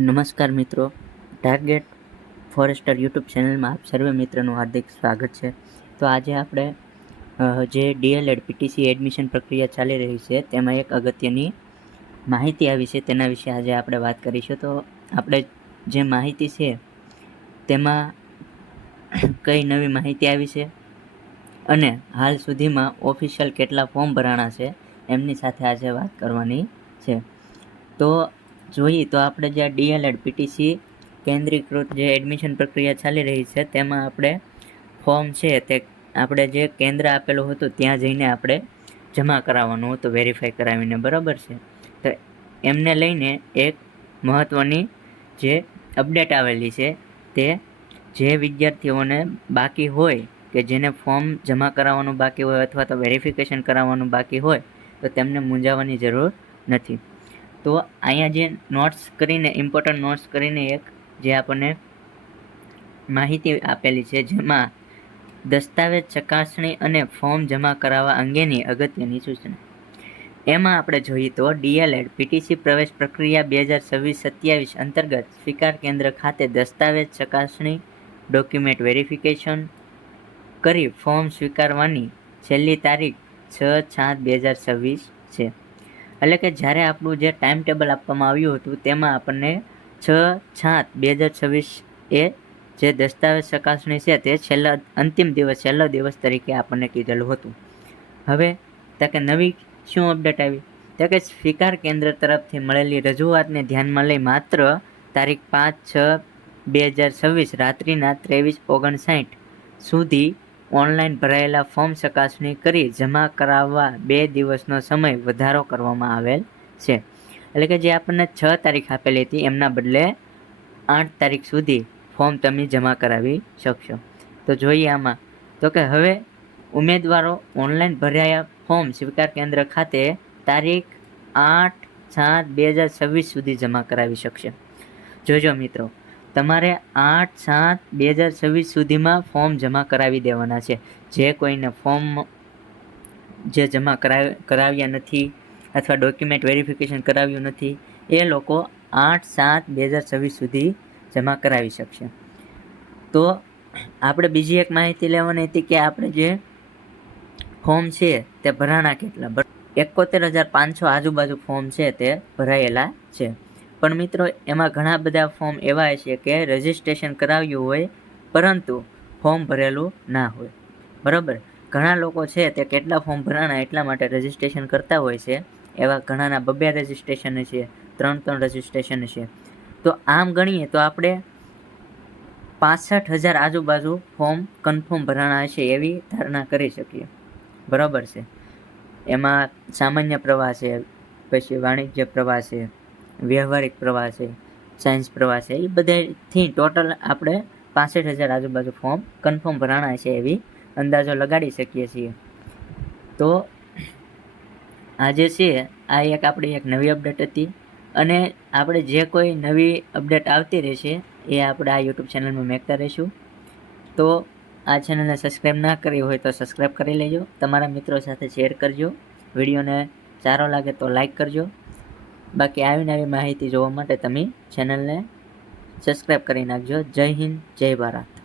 નમસ્કાર મિત્રો, target forester YouTube ચેનલમાં આપ સર્વે મિત્રોનું હાર્દિક સ્વાગત છે. તો આજે આપણે જે ડીએલએડ પીટીસી એડમિશન પ્રક્રિયા ચાલી રહી છે તેમાં એક અગત્યની માહિતી આવી છે, તેના વિશે આજે આપણે વાત કરીશું. તો આપણે જે માહિતી છે તેમાં કઈ નવી માહિતી આવી છે અને હાલ સુધીમાં ઓફિશિયલ કેટલા ફોર્મ ભરાણા છે એમની સાથે આજે વાત કરવાની છે. તો જોઈએ તો આપણે જે ડીએલએડ પીટીસી કેન્દ્રીકૃત જે એડમિશન પ્રક્રિયા ચાલી રહી છે તેમાં આપણે ફોર્મ છે તે આપણે જે કેન્દ્ર આપેલું હતું ત્યાં જઈને આપણે જમા કરાવવાનું હતું, વેરીફાઈ કરાવીને, બરાબર છે. તો એમને લઈને એક મહત્ત્વની જે અપડેટ આવેલી છે તે જે વિદ્યાર્થીઓને બાકી હોય કે જેને ફોર્મ જમા કરાવવાનું બાકી હોય અથવા તો વેરિફિકેશન કરાવવાનું બાકી હોય તો તેમને મૂંઝાવવાની જરૂર નથી. તો અહીંયા જે નોટ્સ કરીને, ઇમ્પોર્ટન્ટ નોટ્સ કરીને એક જે આપણને માહિતી આપેલી છે જેમાં દસ્તાવેજ ચકાસણી અને ફોર્મ જમા કરાવવા અંગેની અગત્યની સૂચના. એમાં આપણે જોઈએ તો ડીએલએડ પીટીસી પ્રવેશ પ્રક્રિયા 2026-27 અંતર્ગત સ્વીકાર કેન્દ્ર ખાતે દસ્તાવેજ ચકાસણી, ડોક્યુમેન્ટ વેરિફિકેશન કરી ફોર્મ સ્વીકારવાની છેલ્લી તારીખ 6/7/2026 છે. એટલે કે જ્યારે આપણું જે ટાઈમ ટેબલ આપવામાં આવ્યું હતું તેમાં આપણને 6/7/2026 એ જે દસ્તાવેજ ચકાસણી છે તે અંતિમ છેલ્લો દિવસ તરીકે આપણને કીધેલું હતું. હવે તો કે નવી શું અપડેટ આવી? તો કે સ્વીકાર કેન્દ્ર તરફથી મળેલી રજૂઆતને ધ્યાનમાં લઈ માત્ર તારીખ 5/6/2026 રાત્રિના 23:59 સુધી ઓનલાઈન ભરાયેલા ફોર્મ ચકાસણી કરી જમા કરાવવા 2 દિવસનો સમય વધારો કરવામાં આવેલ છે. એટલે કે જે આપણને 6 તારીખ આપેલી હતી એમના બદલે 8 તારીખ સુધી ફોર્મ તમે જમા કરાવી શકશો. તો જોઈએ આમાં તો કે હવે ઉમેદવારો ઓનલાઈન ભરાયા ફોર્મ સ્વીકાર કેન્દ્ર ખાતે તારીખ 8/7/2026 સુધી જમા કરાવી શકશે. જોજો મિત્રો, તમારે 8/7/2026 સુધીમાં ફોર્મ જમા કરાવી દેવાના છે. જે કોઈને ફોર્મ જે જમા કરાવ્યા નથી અથવા ડોક્યુમેન્ટ વેરિફિકેશન કરાવ્યું નથી એ લોકો 8/7/2026 સુધી જમા કરાવી શકશે. તો આપણે બીજી એક માહિતી લેવાની હતી કે આપણે જે ફોર્મ છે તે ભરાણા કેટલા? 71,500 આજુબાજુ ફોર્મ છે તે ભરાયેલા છે. પણ મિત્રો એમાં ઘણા બધા ફોર્મ એવા છે કે રજિસ્ટ્રેશન કરાવ્યું હોય પરંતુ ફોર્મ ભરેલું ના હોય, બરાબર. ઘણા લોકો છે તે કેટલા ફોર્મ ભરાણા એટલા માટે રજિસ્ટ્રેશન કરતા હોય છે. એવા ઘણાના 2 રજિસ્ટ્રેશન છે, 3 રજિસ્ટ્રેશન છે. તો આમ ગણીએ તો આપણે 65,000 આજુબાજુ ફોર્મ કન્ફર્મ ભરાણા હશે એવી ધારણા કરી શકીએ, બરાબર છે. એમાં સામાન્ય પ્રવાહ છે, પછી વાણિજ્ય પ્રવાહ છે, વ્યવહારિક પ્રવાહ છે, સાયન્સ પ્રવાહ છે, એ બધાથી ટોટલ આપણે 65,000 આજુબાજુ ફોર્મ કન્ફર્મ ભરાણા છે એવી અંદાજો લગાડી શકીએ છીએ. તો આજે છે આ આપણી એક નવી અપડેટ હતી અને આપણે જે કોઈ નવી અપડેટ આવતી રહેશે એ આપણે આ યુટ્યુબ ચેનલમાં મેકતા રહીશું. તો આ ચેનલને સબસ્ક્રાઈબ ના કરી હોય તો સબસ્ક્રાઈબ કરી લેજો, તમારા મિત્રો સાથે શેર કરજો, વિડીયોને સારો લાગે તો લાઈક કરજો. બાકી આવી નવી માહિતી જોવા માટે તમે ચેનલને સબસ્ક્રાઈબ કરી નાખજો. જય હિન્દ, જય ભારત.